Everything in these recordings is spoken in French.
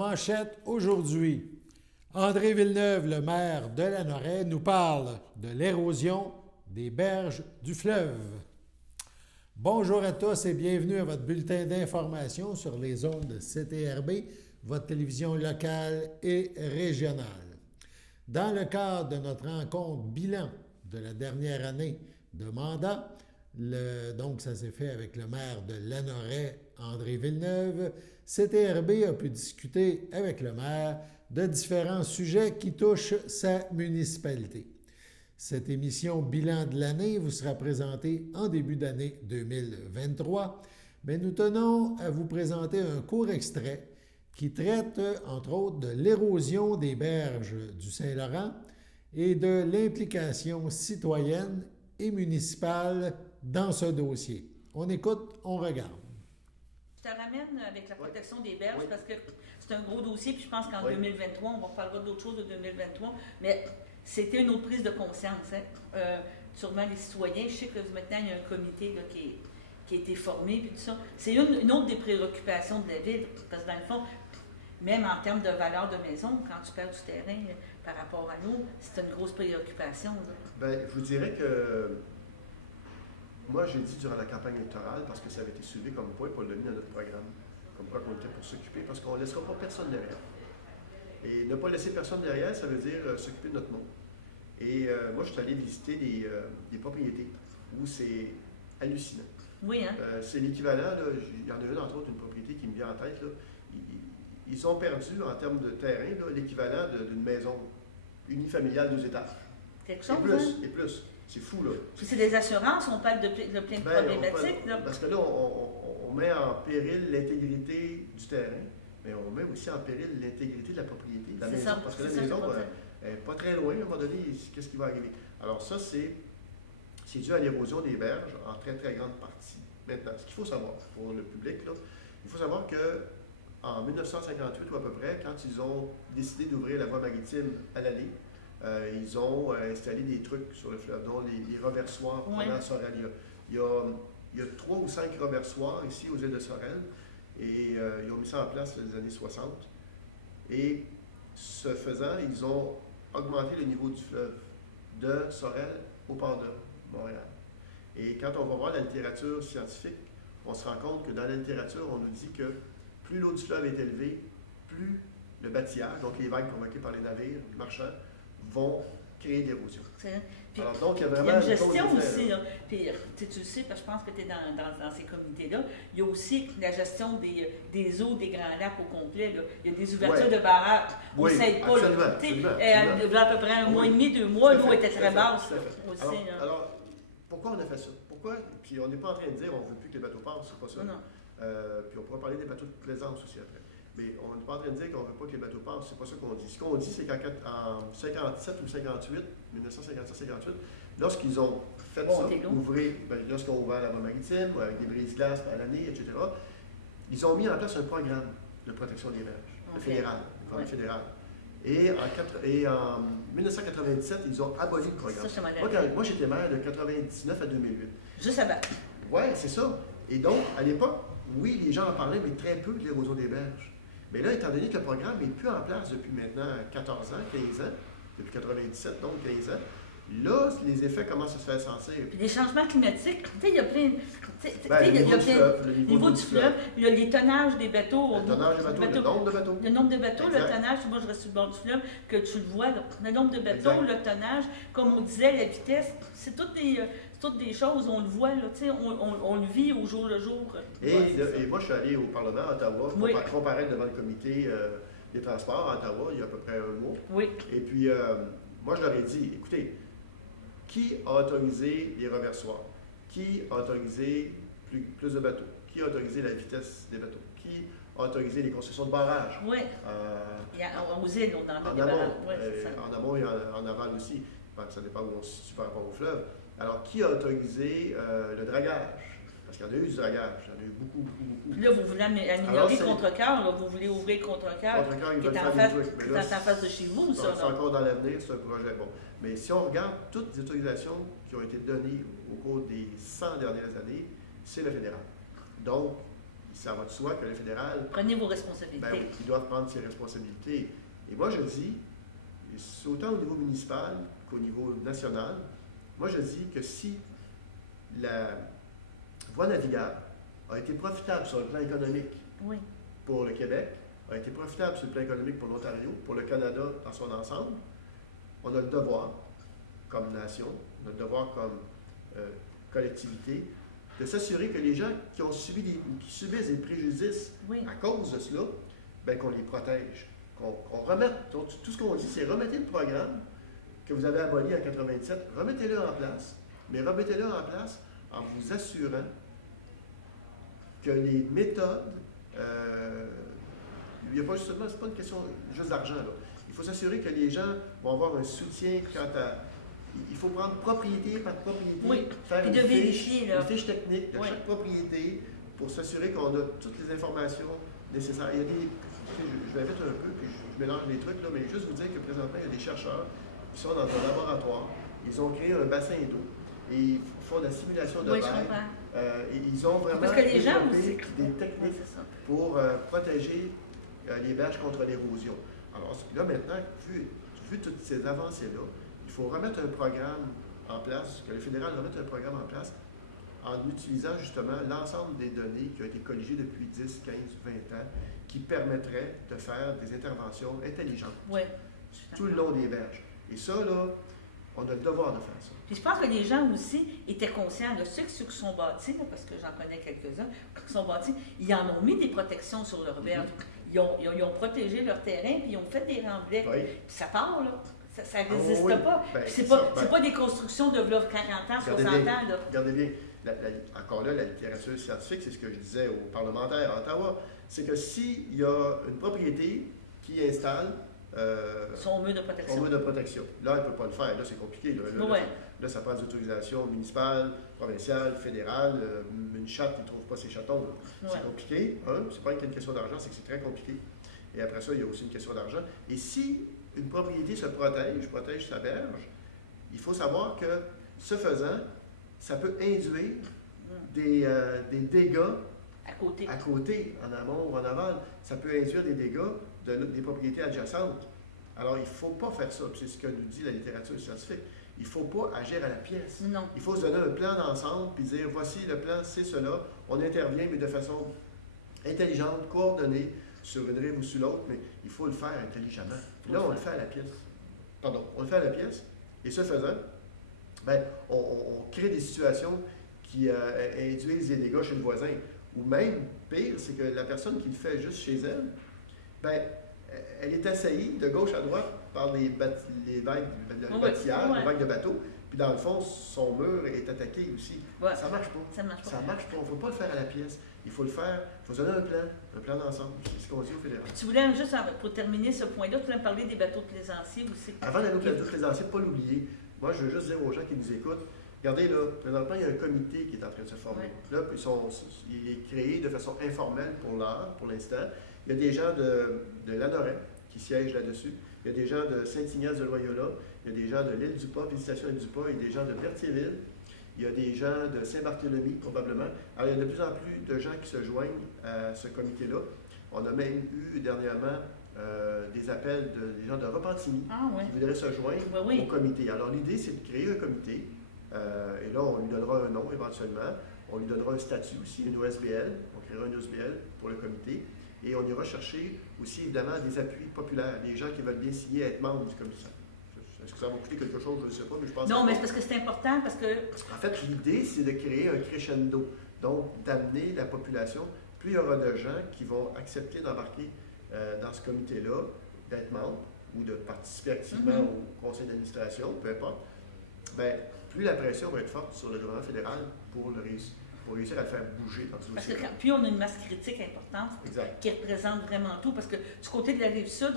manchette aujourd'hui, André Villeneuve, le maire de Lanoraie, nous parle de l'érosion des berges du fleuve. Bonjour à tous et bienvenue à votre bulletin d'information sur les ondes de CTRB, votre télévision locale et régionale. Dans le cadre de notre rencontre bilan de la dernière année de mandat, donc ça s'est fait avec le maire de Lanoraie, André Villeneuve, CTRB a pu discuter avec le maire de différents sujets qui touchent sa municipalité. Cette émission bilan de l'année vous sera présentée en début d'année 2023, mais nous tenons à vous présenter un court extrait qui traite, entre autres, de l'érosion des berges du Saint-Laurent et de l'implication citoyenne et municipale dans ce dossier. On écoute, on regarde. Je te ramène avec la protection des berges parce que c'est un gros dossier, puis je pense qu'en 2023, on parlera d'autres choses de 2023, mais c'était une autre prise de conscience. Sûrement les citoyens, je sais que maintenant, il y a un comité là, qui a été formé, puis tout ça. C'est une autre des préoccupations de la ville, parce que dans le fond, même en termes de valeur de maison, quand tu perds du terrain par rapport à l'eau, c'est une grosse préoccupation. Bien, je vous dirais que moi, j'ai dit durant la campagne électorale, parce que ça avait été soulevé comme point pour le donner dans notre programme, comme quoi qu'on était pour s'occuper, parce qu'on ne laissera pas personne derrière. Et ne pas laisser personne derrière, ça veut dire s'occuper de notre monde. Et moi, je suis allé visiter des propriétés où c'est hallucinant. Oui, hein? C'est l'équivalent, il y en a une, entre autres, une propriété qui me vient en tête. Là, ils ont perdu, en termes de terrain, l'équivalent d'une maison unifamiliale 2 étages. Quelque chose, et plus, hein? Et plus. C'est fou, là. Puis c'est des assurances, on parle de plein de problématiques. Là. Parce que là, on met en péril l'intégrité du terrain, mais on met aussi en péril l'intégrité de la propriété, de la maison. Parce que la maison n'est pas très loin, à un moment donné, qu'est-ce qui va arriver? Alors ça, c'est dû à l'érosion des berges en très, très grande partie. Maintenant, ce qu'il faut savoir pour le public, là, il faut savoir qu'en 1958 ou à peu près, quand ils ont décidé d'ouvrir la voie maritime à l'allée, ils ont installé des trucs sur le fleuve, dont les reversoirs pendant Sorel. Il y a 3 ou 5 reversoirs ici aux îles de Sorel, et ils ont mis ça en place dans les années 60. Et ce faisant, ils ont augmenté le niveau du fleuve de Sorel au port de Montréal. Et quand on va voir la littérature scientifique, on se rend compte que dans la littérature, on nous dit que plus l'eau du fleuve est élevée, plus le bâtillage, donc les vagues provoquées par les navires marchands, vont créer de l'érosion. Alors donc, il y a vraiment une gestion aussi. Là. Puis, tu le sais, parce que je pense que tu es dans ces comités-là. Il y a aussi la gestion des eaux des Grands Lacs au complet. Là. Il y a des ouvertures de barrages. On ne sait pas. Il y a à peu près 1 mois et demi, 2 mois, l'eau était très basse. Aussi, alors, pourquoi on a fait ça? Pourquoi? Puis on n'est pas en train de dire on ne veut plus que les bateaux passent, c'est pas ça. Non. Puis on pourra parler des bateaux de plaisance aussi après. Mais on n'est pas en train de dire qu'on ne veut pas que les bateaux passent, c'est pas ça qu'on dit. Ce qu'on dit, c'est qu'en 57 ou 58, 1957-58, lorsqu'ils ont fait ça, lorsqu'on a ouvert la voie maritime, avec des brises-glaces à l'année, etc., ils ont mis en place un programme de protection des berges, fédéral, un programme fédéral. Et en 1997, ils ont aboli le programme. Moi, j'étais maire de 1999 à 2008. Juste à battre. Oui, c'est ça. Et donc, à l'époque, oui, les gens en parlaient, mais très peu de l'érosion des berges. Mais là, étant donné que le programme n'est plus en place depuis maintenant 14 ans, 15 ans, depuis 97, donc 15 ans, là, les effets commencent à se faire sentir. Puis les changements climatiques, tu sais, il y a plein... Le niveau du fleuve, il y a les tonnages des bateaux. Le tonnage des bateaux, le nombre de bateaux. Le nombre de bateaux, le tonnage, moi je reste sur le bord du fleuve, que tu le vois, le nombre de bateaux, le tonnage, comme on disait, la vitesse, c'est toutes des choses, on le voit, là, on le vit au jour le jour. Et moi, je suis allé au Parlement à Ottawa, comparaître devant le comité des transports à Ottawa, il y a à peu près 1 mois. Oui. Et puis, moi, je leur ai dit, écoutez, qui a autorisé les reversoirs? Qui a autorisé plus de bateaux? Qui a autorisé la vitesse des bateaux? Qui a autorisé les constructions de barrages? Oui. Aux îles, dans en amont, en amont et en aval aussi. Ça dépend où on se situe par rapport au fleuve. Alors, qui a autorisé le dragage? Parce qu'il y en a eu du dragage, il y en a eu beaucoup. Là, vous voulez améliorer Contrecœur, vous voulez ouvrir Contrecœur, qui est en face de chez vous, ça. C'est encore dans l'avenir, c'est un projet. Bon. Mais si on regarde toutes les autorisations qui ont été données au cours des 100 dernières années, c'est le fédéral. Donc, ça va de soi que le fédéral... Prenez vos responsabilités. Ben, ils doivent prendre ses responsabilités. Et moi, je dis, c'est autant au niveau municipal qu'au niveau national, moi, je dis que si la voie navigable a été profitable sur le plan économique pour le Québec, a été profitable sur le plan économique pour l'Ontario, pour le Canada dans son ensemble, on a le devoir, comme nation, on a le devoir comme collectivité, de s'assurer que les gens qui qui subissent des préjudices à cause de cela, ben, qu'on les protège, qu'on remette. Donc, tout ce qu'on dit, c'est remettez le programme que vous avez aboli en 97, remettez-le en place, mais remettez-le en place en vous assurant que les méthodes, il n'y a pas justement, c'est pas une question juste d'argent, là. Il faut s'assurer que les gens vont avoir un soutien quant à... Il faut prendre propriété par propriété, faire une fiche technique de chaque propriété pour s'assurer qu'on a toutes les informations nécessaires. Il y a des... Je vais vite un peu, puis je mélange les trucs, là, mais juste vous dire que présentement, il y a des chercheurs qui sont dans un laboratoire. Ils ont créé un bassin d'eau et ils font de la simulation de vagues. Et ils ont vraiment développé des techniques pour protéger les berges contre l'érosion. Alors là, maintenant, vu toutes ces avancées-là, il faut remettre un programme en place, que le fédéral remette un programme en place en utilisant justement l'ensemble des données qui ont été colligées depuis 10, 15, 20 ans, qui permettraient de faire des interventions intelligentes tout le long des berges. Et ça, là, on a le devoir de faire ça. Puis je pense que les gens aussi étaient conscients de ceux qui sont bâtis, là, parce que j'en connais quelques-uns, qui sont bâtis, ils en ont mis des protections sur leur berge. Ils ont protégé leur terrain, puis ils ont fait des remblais. Puis ça part, là. Ça ne résiste pas. Ben, c'est pas des constructions de 40 ans, 60 ans. Là. Regardez bien, encore là, la littérature scientifique, c'est ce que je disais aux parlementaires à Ottawa, c'est que s'il y a une propriété qui installe son mur de protection. Là, elle ne peut pas le faire. Là, c'est compliqué. Là, ça prend des autorisations municipales, provinciales, fédérales. Une chatte, ils ne trouvent pas ses chatons. C'est compliqué. Hein? Ce n'est pas une question d'argent, c'est que c'est très compliqué. Et après ça, il y a aussi une question d'argent. Et si une propriété se protège sa berge, il faut savoir que, ce faisant, ça peut induire des dégâts à côté, en amont ou en aval. Ça peut induire des dégâts des propriétés adjacentes. Alors, il ne faut pas faire ça. C'est ce que nous dit la littérature scientifique. Il ne faut pas agir à la pièce. Non. Il faut se donner un plan d'ensemble puis dire, voici le plan, c'est cela. On intervient, mais de façon intelligente, coordonnée, sur une rive ou sur l'autre, mais il faut le faire intelligemment. Là, on le fait à la pièce. On le fait à la pièce. Et ce faisant, ben, on crée des situations qui induisent des dégâts chez le voisin. Ou même, pire, c'est que la personne qui le fait juste chez elle, ben, elle est assaillie de gauche à droite par les vagues de bâtillage, les vagues de bateaux. Puis dans le fond, son mur est attaqué aussi. Ça ne marche pas. Ça marche pas. On ne faut pas le faire à la pièce. Il faut le faire, il faut se donner un plan d'ensemble. C'est ce qu'on dit au fédéral. Tu voulais juste, pour terminer ce point-là, tu voulais me parler des bateaux de plaisanciers aussi. Avant d'aller aux bateaux de plaisanciers, pas l'oublier. Moi, je veux juste dire aux gens qui nous écoutent, regardez là, présentement, il y a un comité qui est en train de se former. Là, il est créé de façon informelle pour l'instant. Il y a des gens de Lanoret qui siègent là-dessus. Il y a des gens de Saint-Ignace-de-Loyola. Il y a des gens de l'île du Pas, Visitation l'île du Pas. Il y a des gens de Berthierville. Il y a des gens de Saint-Barthélemy, probablement. Alors, il y a de plus en plus de gens qui se joignent à ce comité-là. On a même eu dernièrement des appels des gens de Repentigny qui voudraient se joindre au comité. Alors, l'idée, c'est de créer un comité. Et là, on lui donnera un nom éventuellement. On lui donnera un statut aussi, une OSBL. On créera une OSBL pour le comité. Et on ira chercher aussi, évidemment, des appuis populaires, des gens qui veulent bien signer à être membres du comité. Est-ce que ça va coûter quelque chose? Je ne sais pas, mais je pense non, mais c'est parce que c'est important, parce que... En fait, l'idée, c'est de créer un crescendo, donc d'amener la population. Plus il y aura de gens qui vont accepter d'embarquer dans ce comité-là, d'être membres ou de participer activement au conseil d'administration, peu importe, bien, plus la pression va être forte sur le gouvernement fédéral pour réussir à le faire bouger dans ce dossier. Parce que puis on a une masse critique importante qui représente vraiment tout, parce que du côté de la Rive-Sud,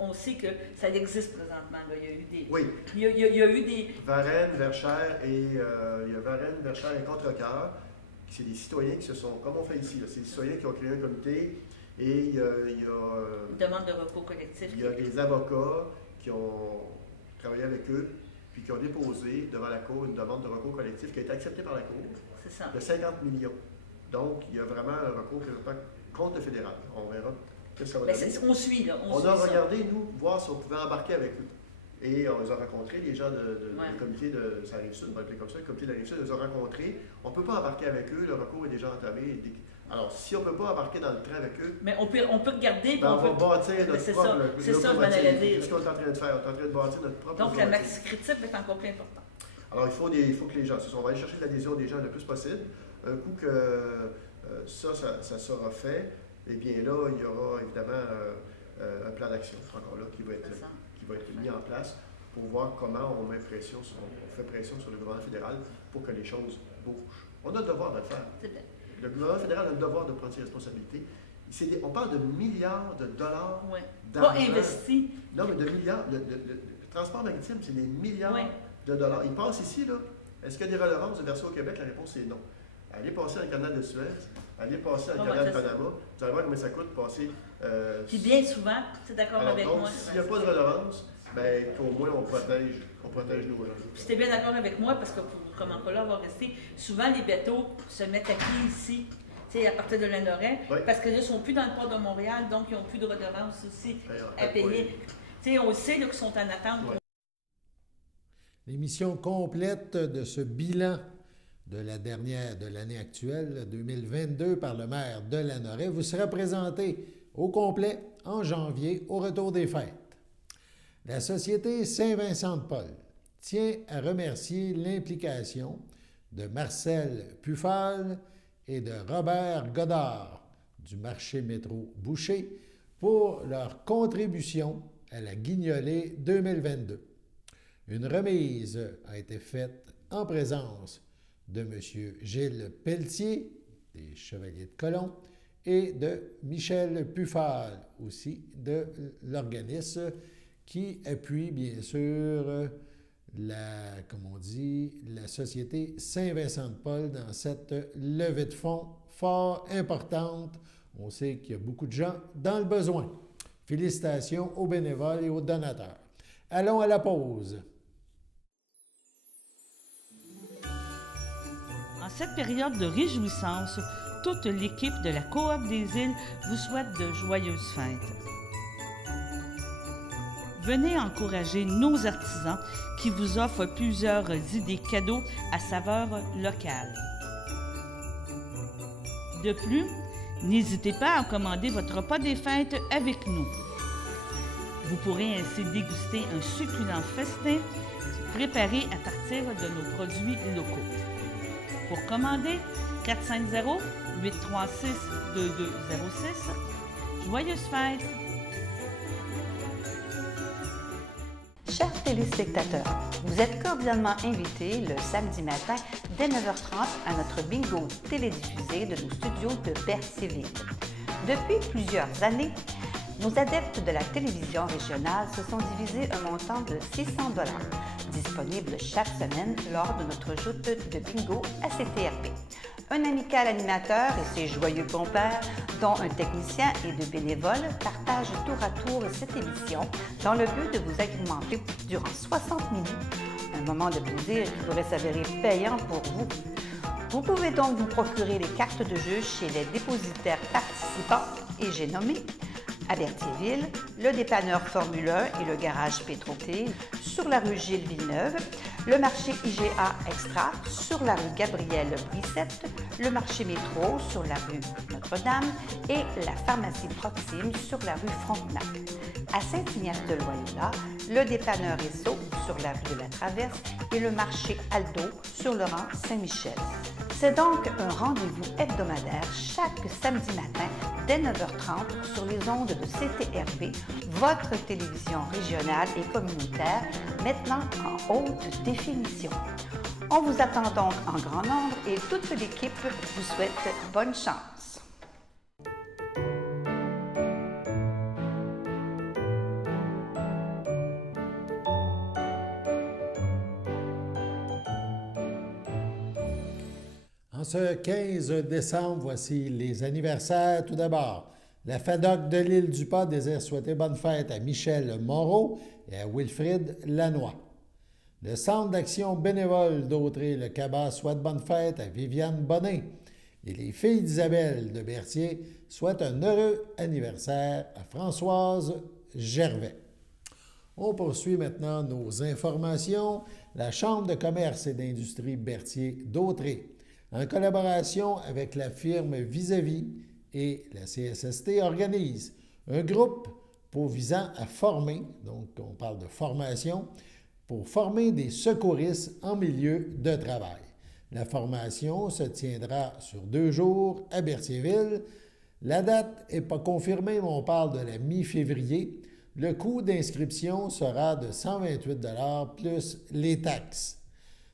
on sait que ça existe présentement. Là. Il y a eu des... Oui. Il y a eu des... Varennes, Verchères et... il y a Varennes, Verchères et Contrecoeur. C'est des citoyens qui se sont... Comme on fait ici, c'est des citoyens qui ont créé un comité et il y a une demande de recours collectif. Il y a des avocats qui ont travaillé avec eux puis qui ont déposé devant la Cour une demande de recours collectif qui a été acceptée par la Cour. C'est ça. De 50 millions Donc, il y a vraiment un recours contre le fédéral. On verra ce que ça va donner. On suit, là. On a regardé, nous, voir si on pouvait embarquer avec eux. Et on les a rencontrés, les gens du comité de la Rive-Sud, on va l'appeler comme ça, le comité de la Rive-Sud les a rencontrés. On ne peut pas embarquer avec eux, le recours est déjà entamé. Alors, si on ne peut pas embarquer dans le train avec eux... Mais on peut regarder... Ben, on va bâtir notre propre... C'est ça, je m'en allais dire. C'est ce qu'on est en train de faire. On est en train de bâtir notre propre... Donc, la masse critique va être encore plus importante. Alors, il faut que les gens... On va aller chercher l'adhésion des gens le plus possible. Un coup que ça sera fait, eh bien là, il y aura évidemment un plan d'action, encore là, qui va être mis en place pour voir comment on fait pression sur le gouvernement fédéral pour que les choses bougent. On a le devoir de le faire. Le gouvernement fédéral a le devoir de prendre ses responsabilités. On parle de milliards de dollars d'argent. Pas investis. Non, mais de milliards. Le transport maritime, c'est des milliards de dollars. Il passe ici, là. Est-ce qu'il y a des redevances de verser au Québec? La réponse est non. Allez passer dans le canal de Suez, allez passer dans le canal de Panama, vous allez voir combien ça coûte de passer. Puis bien souvent, c'est d'accord avec moi. S'il n'y a pas de redevance, bien qu'au moins on protège nos gens. Puis tu es bien d'accord avec moi parce que comme encore-là va rester, souvent les bateaux se mettent à pied ici. À partir de l'Anoret, parce qu'ils ne sont plus dans le port de Montréal, donc ils n'ont plus de redevances aussi à payer. On le sait qu'ils sont en attente. L'émission complète de ce bilan de l'année actuelle, 2022, par le maire de Lanoret, vous sera présentée au complet en janvier, au retour des fêtes. La Société Saint-Vincent-de-Paul tient à remercier l'implication de Marcel Puffal et de Robert Godard du marché métro Boucher pour leur contribution à la Guignolée 2022. Une remise a été faite en présence de M. Gilles Pelletier, des Chevaliers de Colomb, et de Michel Puffal, aussi de l'organisme qui appuie bien sûr la Société Saint-Vincent-de-Paul dans cette levée de fonds fort importante. On sait qu'il y a beaucoup de gens dans le besoin. Félicitations aux bénévoles et aux donateurs. Allons à la pause. En cette période de réjouissance, toute l'équipe de la Coop des Îles vous souhaite de joyeuses fêtes. Venez encourager nos artisans qui vous offrent plusieurs idées cadeaux à saveur locale. De plus, n'hésitez pas à commander votre repas des fêtes avec nous. Vous pourrez ainsi déguster un succulent festin préparé à partir de nos produits locaux. Pour commander, 450-836-2206. Joyeuses fêtes! Chers téléspectateurs, vous êtes cordialement invités le samedi matin dès 9h30 à notre bingo télédiffusé de nos studios de Berthierville. Depuis plusieurs années, nos adeptes de la télévision régionale se sont divisés un montant de 600 $, disponible chaque semaine lors de notre joute de bingo à CTRP. Un amical animateur et ses joyeux compères, dont un technicien et deux bénévoles, partagent tour à tour cette émission dans le but de vous agrémenter durant 60 minutes. Un moment de plaisir qui pourrait s'avérer payant pour vous. Vous pouvez donc vous procurer les cartes de jeu chez les dépositaires participants et j'ai nommé à Berthierville, le dépanneur Formule 1 et le garage Pétroté, sur la rue Gilles Villeneuve, le marché IGA Extra sur la rue Gabrielle Brissette, le marché Métro sur la rue Notre-Dame et la pharmacie Proxime sur la rue Frontenac. À Saint-Ignace-de-Loyola, le dépanneur Esso sur la rue de la Traverse et le marché Aldo sur le rang Saint-Michel. C'est donc un rendez-vous hebdomadaire chaque samedi matin dès 9h30 sur les ondes de CTRP, votre télévision régionale et communautaire, maintenant en haute définition. On vous attend donc en grand nombre et toute l'équipe vous souhaite bonne chance. En ce 15 décembre, voici les anniversaires. Tout d'abord, la FADOC de l'Île-du-Pas désire souhaiter bonne fête à Michel Moreau et à Wilfrid Lannoy. Le Centre d'action bénévole d'Autrey, le Cabas, souhaite bonne fête à Viviane Bonnet et les filles d'Isabelle de Berthier souhaitent un heureux anniversaire à Françoise Gervais. On poursuit maintenant nos informations. La Chambre de commerce et d'industrie Berthier d'Autrey, en collaboration avec la firme Vis-à-vis et la CSST, organise un groupe visant à former, donc on parle de formation, pour former des secouristes en milieu de travail. La formation se tiendra sur 2 jours à Berthierville. La date n'est pas confirmée, mais on parle de la mi-février. Le coût d'inscription sera de 128 $ plus les taxes.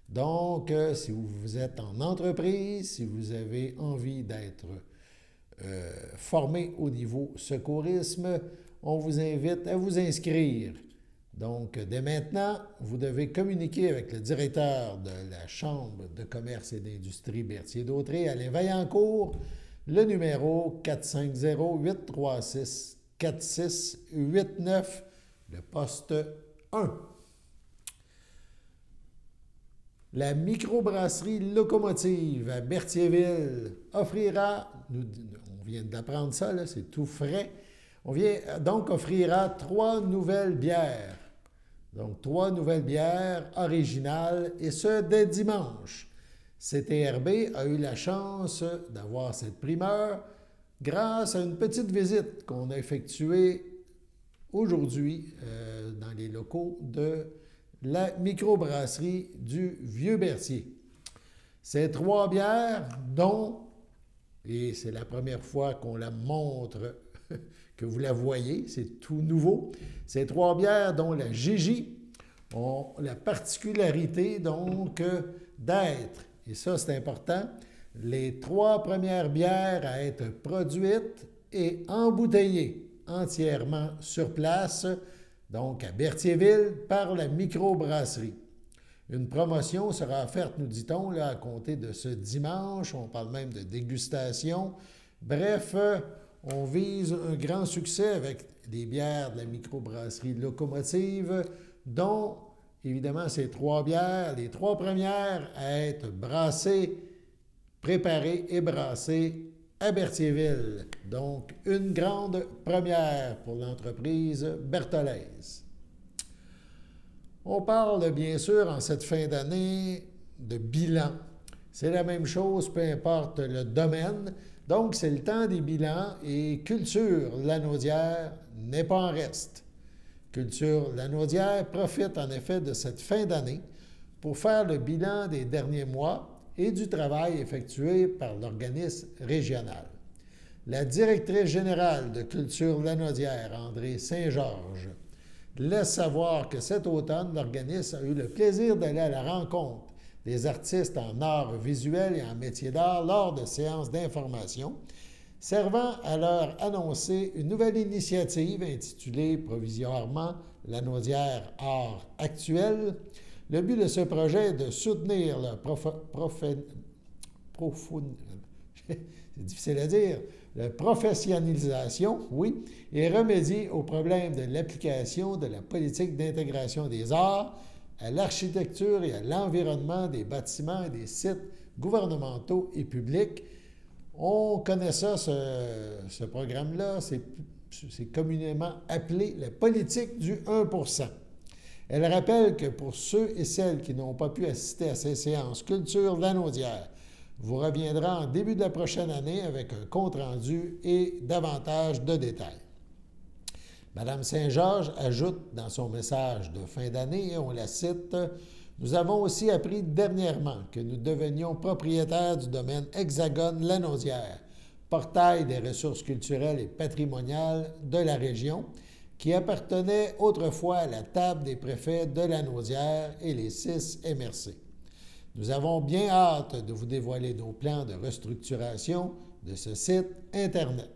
Donc, si vous êtes en entreprise, si vous avez envie d'être formé au niveau secourisme, on vous invite à vous inscrire. Donc, dès maintenant, vous devez communiquer avec le directeur de la Chambre de commerce et d'industrie Berthier d'Autrey, Alain Vaillancourt, le numéro 450-836-4689, le poste 1. La microbrasserie Locomotive à Berthierville offrira, on vient d'apprendre ça, là, c'est tout frais, offrira 3 nouvelles bières. Donc, 3 nouvelles bières originales, et ce, dès dimanche. CTRB a eu la chance d'avoir cette primeur grâce à une petite visite qu'on a effectuée aujourd'hui dans les locaux de la microbrasserie du Vieux-Berthier. Ces 3 bières dont, et c'est la première fois qu'on la montre, que vous la voyez, c'est tout nouveau, ces 3 bières dont la Gigi ont la particularité donc d'être, et ça c'est important, les 3 premières bières à être produites et embouteillées entièrement sur place, donc à Berthierville, par la microbrasserie. Une promotion sera offerte, nous dit-on, là, à compter de ce dimanche. On parle même de dégustation. Bref, on vise un grand succès avec des bières de la microbrasserie Locomotive, dont, évidemment, ces 3 bières, les 3 premières à être brassées, préparées et brassées à Berthierville. Donc, une grande première pour l'entreprise bertholaise. On parle, bien sûr, en cette fin d'année, de bilan. C'est la même chose, peu importe le domaine. Donc, c'est le temps des bilans et Culture Lanaudière n'est pas en reste. Culture Lanaudière profite en effet de cette fin d'année pour faire le bilan des derniers mois et du travail effectué par l'organisme régional. La directrice générale de Culture Lanaudière, André Saint-Georges, laisse savoir que cet automne, l'organisme a eu le plaisir d'aller à la rencontre des artistes en arts visuels et en métiers d'art lors de séances d'information, servant à leur annoncer une nouvelle initiative intitulée provisoirement Lanaudière Art Actuel. Le but de ce projet est de soutenir la c'est difficile à dire, la professionnalisation, oui, et remédier aux problèmes de l'application de la politique d'intégration des arts à l'architecture et à l'environnement des bâtiments et des sites gouvernementaux et publics. On connaît ça, ce programme-là, c'est communément appelé la politique du 1%. Elle rappelle que pour ceux et celles qui n'ont pas pu assister à ces séances Culture Lanaudière, vous reviendra en début de la prochaine année avec un compte-rendu et davantage de détails. Mme Saint-Georges ajoute dans son message de fin d'année, et on la cite, « Nous avons aussi appris dernièrement que nous devenions propriétaires du domaine Hexagone Lanaudière, portail des ressources culturelles et patrimoniales de la région, qui appartenait autrefois à la table des préfets de Lanaudière et les 6 MRC. Nous avons bien hâte de vous dévoiler nos plans de restructuration de ce site Internet. »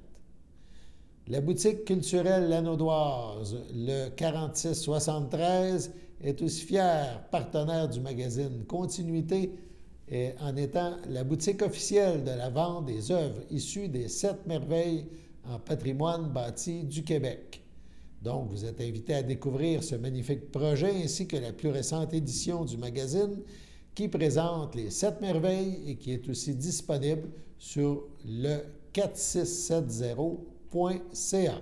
La boutique culturelle lanaudoise, le 4673, est aussi fière partenaire du magazine Continuité en étant la boutique officielle de la vente des œuvres issues des 7 merveilles en patrimoine bâti du Québec. Donc, vous êtes invités à découvrir ce magnifique projet ainsi que la plus récente édition du magazine qui présente les 7 merveilles et qui est aussi disponible sur le 4670.ca.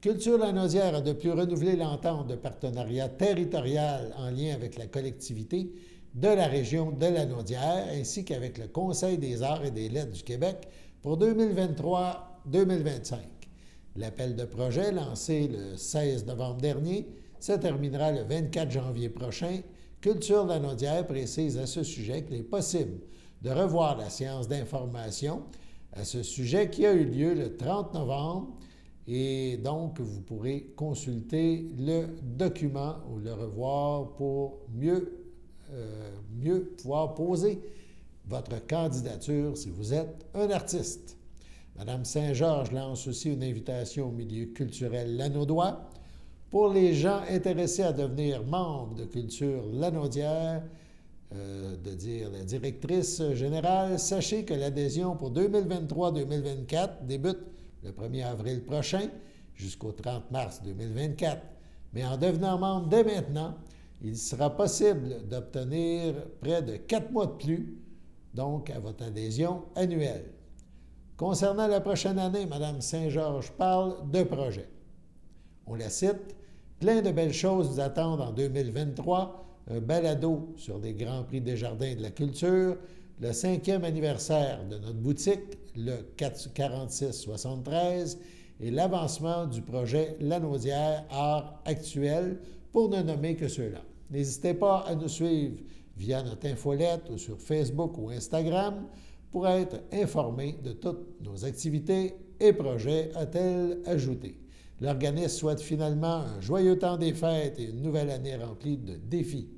Culture Lanaudière a de plus renouvelé l'entente de partenariat territorial en lien avec la collectivité de la région de Lanaudière ainsi qu'avec le Conseil des arts et des lettres du Québec pour 2023-2025. L'appel de projet, lancé le 16 novembre dernier, se terminera le 24 janvier prochain. Culture Lanaudière précise à ce sujet qu'il est possible de revoir la séance d'information à ce sujet qui a eu lieu le 30 novembre et donc vous pourrez consulter le document ou le revoir pour mieux pouvoir poser votre candidature si vous êtes un artiste. Mme Saint-Georges lance aussi une invitation au milieu culturel lanaudois. Pour les gens intéressés à devenir membres de Culture Lanaudière, de dire la directrice générale, sachez que l'adhésion pour 2023-2024 débute le 1er avril prochain jusqu'au 30 mars 2024. Mais en devenant membre dès maintenant, il sera possible d'obtenir près de 4 mois de plus, donc à votre adhésion annuelle. Concernant la prochaine année, Mme Saint-Georges parle de projets. On la cite, « Plein de belles choses vous attendent en 2023, un balado sur les Grands Prix des Jardins de la Culture, le 5e anniversaire de notre boutique, le 4673, et l'avancement du projet Lanaudière Art Actuel, pour ne nommer que ceux-là. N'hésitez pas à nous suivre via notre infolette ou sur Facebook ou Instagram pour être informé de toutes nos activités et projets, a-t-elle ajouté. L'organisme souhaite finalement un joyeux temps des fêtes et une nouvelle année remplie de défis.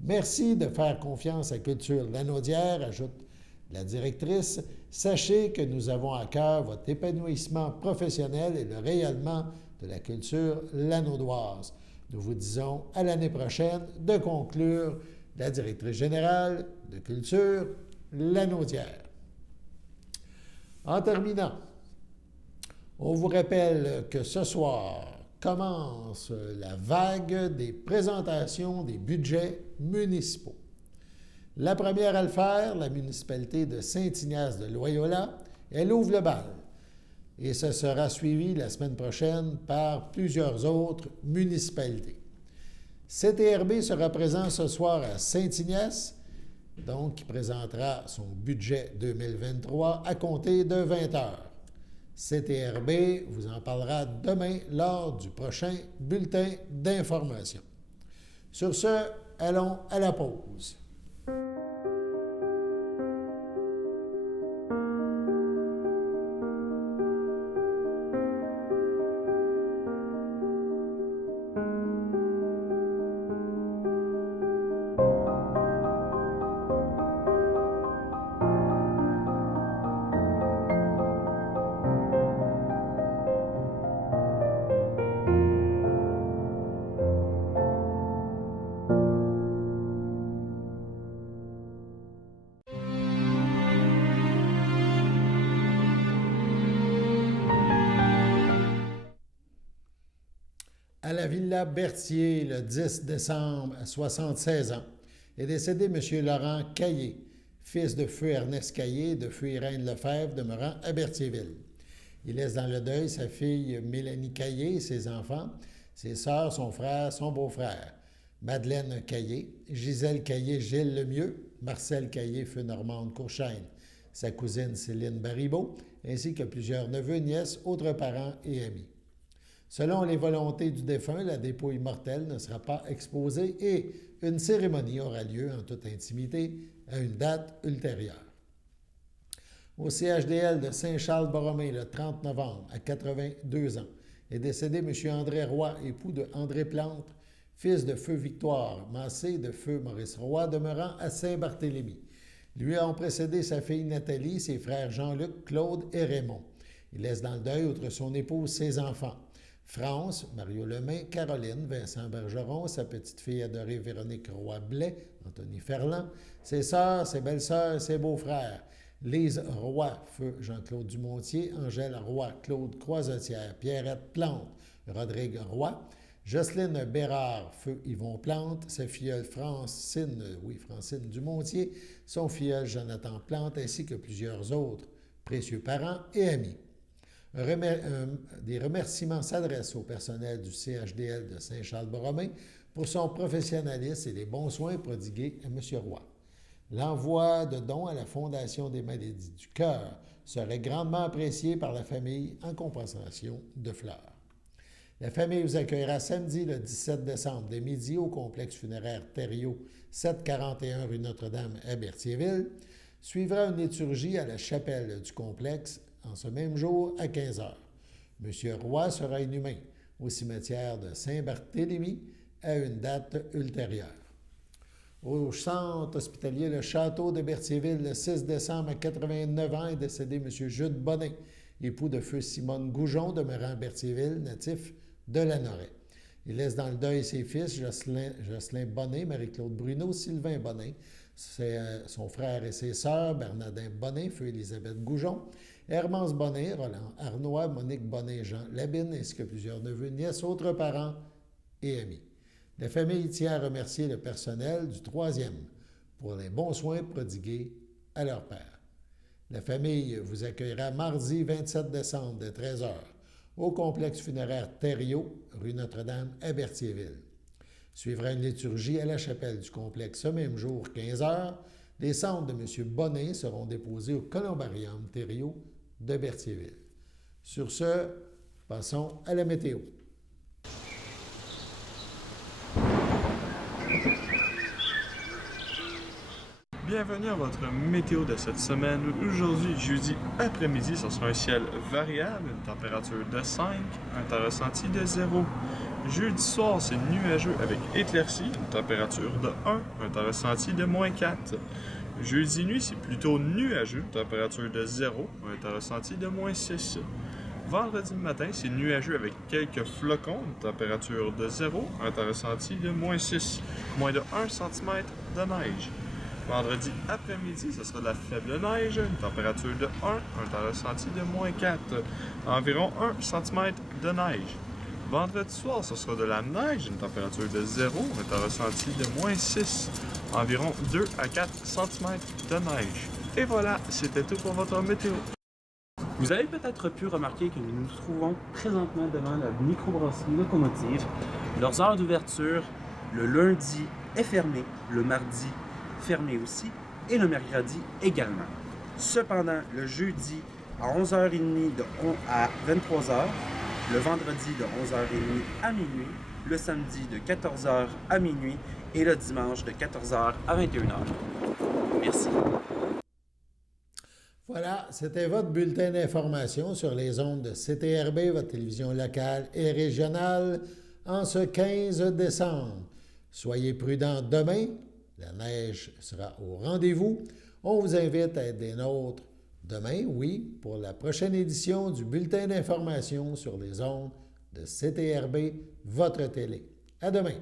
Merci de faire confiance à Culture Lanaudière, ajoute la directrice. Sachez que nous avons à cœur votre épanouissement professionnel et le rayonnement de la culture lanaudoise. Nous vous disons à l'année prochaine, de conclure la directrice générale de Culture Lanaudière. En terminant, on vous rappelle que ce soir commence la vague des présentations des budgets municipaux. La première à le faire, la municipalité de Saint-Ignace de Loyola, elle ouvre le bal. Et ce sera suivi la semaine prochaine par plusieurs autres municipalités. CTRB sera présent ce soir à Saint-Ignace, donc qui présentera son budget 2023 à compter de 20 heures. CTRB vous en parlera demain lors du prochain bulletin d'information. Sur ce, allons à la pause. À la Villa Berthier, le 10 décembre, à 76 ans, est décédé M. Laurent Caillé, fils de feu Ernest Caillé, de feu Irène Lefebvre, demeurant à Berthierville. Il laisse dans le deuil sa fille Mélanie Caillé et ses enfants, ses sœurs, son frère, son beau-frère, Madeleine Caillé, Gisèle Caillé, Gilles Lemieux, Marcel Caillé, feu Normande Courchaine, sa cousine Céline Baribeau, ainsi que plusieurs neveux, nièces, autres parents et amis. Selon les volontés du défunt, la dépouille mortelle ne sera pas exposée et une cérémonie aura lieu en toute intimité à une date ultérieure. Au CHDL de Saint-Charles-Borromée, le 30 novembre, à 82 ans, est décédé M. André Roy, époux de André Plante, fils de feu Victoire, Massé de feu Maurice Roy, demeurant à Saint-Barthélemy. Lui ont précédé sa fille Nathalie, ses frères Jean-Luc, Claude et Raymond. Il laisse dans le deuil, outre son épouse, ses enfants. France, Mario Lemay, Caroline, Vincent Bergeron, sa petite-fille adorée Véronique Roy-Blais, Anthony Ferland, ses sœurs, ses belles-sœurs et ses beaux-frères, Lise Roy, feu Jean-Claude Dumontier, Angèle Roy, Claude Croisetière, Pierrette Plante, Rodrigue Roy, Jocelyne Bérard, feu Yvon Plante, sa filleule Francine Dumontier, son filleul Jonathan Plante, ainsi que plusieurs autres précieux parents et amis. Des remerciements s'adressent au personnel du CHDL de Saint-Charles-Borromée pour son professionnalisme et les bons soins prodigués à M. Roy. L'envoi de dons à la Fondation des maladies du cœur serait grandement apprécié par la famille en compensation de fleurs. La famille vous accueillera samedi le 17 décembre dès midi au complexe funéraire Thériault, 741 rue Notre-Dame à Berthierville. Suivra une liturgie à la chapelle du complexe en ce même jour à 15 h. M. Roy sera inhumé au cimetière de Saint-Barthélemy à une date ultérieure. Au centre hospitalier Le Château de Berthierville, le 6 décembre, à 89 ans, est décédé M. Jude Bonnet, époux de feu Simone Goujon, demeurant à Berthierville, natif de Lanoret. Il laisse dans le deuil ses fils, Jocelyn Bonnet, Marie-Claude Bruno, Sylvain Bonnet, son frère et ses sœurs, Bernardin Bonnet, feu Élisabeth Goujon, Hermance Bonnet, Roland Arnois, Monique Bonnet, Jean Labine, ainsi que plusieurs neveux, nièces, autres parents et amis. La famille tient à remercier le personnel du 3e pour les bons soins prodigués à leur père. La famille vous accueillera mardi 27 décembre de 13 h au complexe funéraire Thériault, rue Notre-Dame à Berthierville. Suivra une liturgie à la chapelle du complexe ce même jour, 15 h. Les cendres de M. Bonnet seront déposées au columbarium Thériault de Berthierville. Sur ce, passons à la météo. Bienvenue à votre météo de cette semaine. Aujourd'hui, jeudi après-midi, ce sera un ciel variable, une température de 5, un temps ressenti de 0. Jeudi soir, c'est nuageux avec éclaircies, une température de 1, un temps ressenti de -4. Jeudi nuit, c'est plutôt nuageux, une température de 0, un temps ressenti de -6. Vendredi matin, c'est nuageux avec quelques flocons, une température de 0, un temps ressenti de -6, moins de 1 cm de neige. Vendredi après-midi, ce sera de la faible neige, une température de 1, un temps ressenti de -4, environ 1 cm de neige. Vendredi soir, ce sera de la neige, une température de 0, un temps ressenti de -6, environ 2 à 4 cm de neige. Et voilà, c'était tout pour votre météo. Vous avez peut-être pu remarquer que nous nous trouvons présentement devant la microbrasserie Locomotive. Leurs heures d'ouverture, le lundi est fermé, le mardi fermé aussi, et le mercredi également. Cependant, le jeudi à 11h30 à 23h, le vendredi de 11h30 à minuit, le samedi de 14h à minuit et le dimanche de 14h à 21h. Merci. Voilà, c'était votre bulletin d'information sur les ondes de CTRB, votre télévision locale et régionale, en ce 15 décembre. Soyez prudents demain. La neige sera au rendez-vous. On vous invite à être des nôtres demain, oui, pour la prochaine édition du bulletin d'information sur les ondes de CTRB, votre télé. À demain!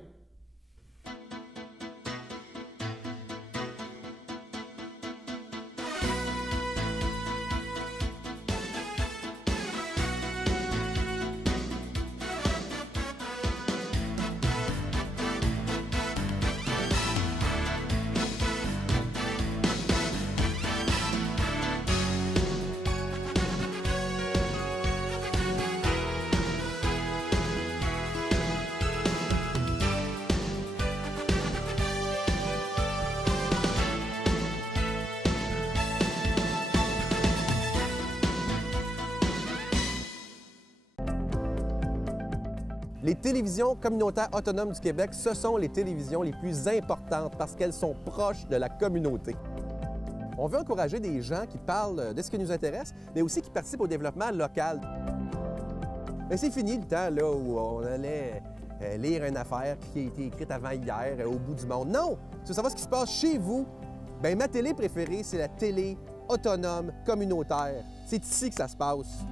Les télévisions communautaires autonomes du Québec, ce sont les télévisions les plus importantes parce qu'elles sont proches de la communauté. On veut encourager des gens qui parlent de ce qui nous intéresse, mais aussi qui participent au développement local. Mais c'est fini le temps là, où on allait lire une affaire qui a été écrite avant hier au bout du monde. Non! Tu veux savoir ce qui se passe chez vous? Bien, ma télé préférée, c'est la télé autonome communautaire. C'est ici que ça se passe.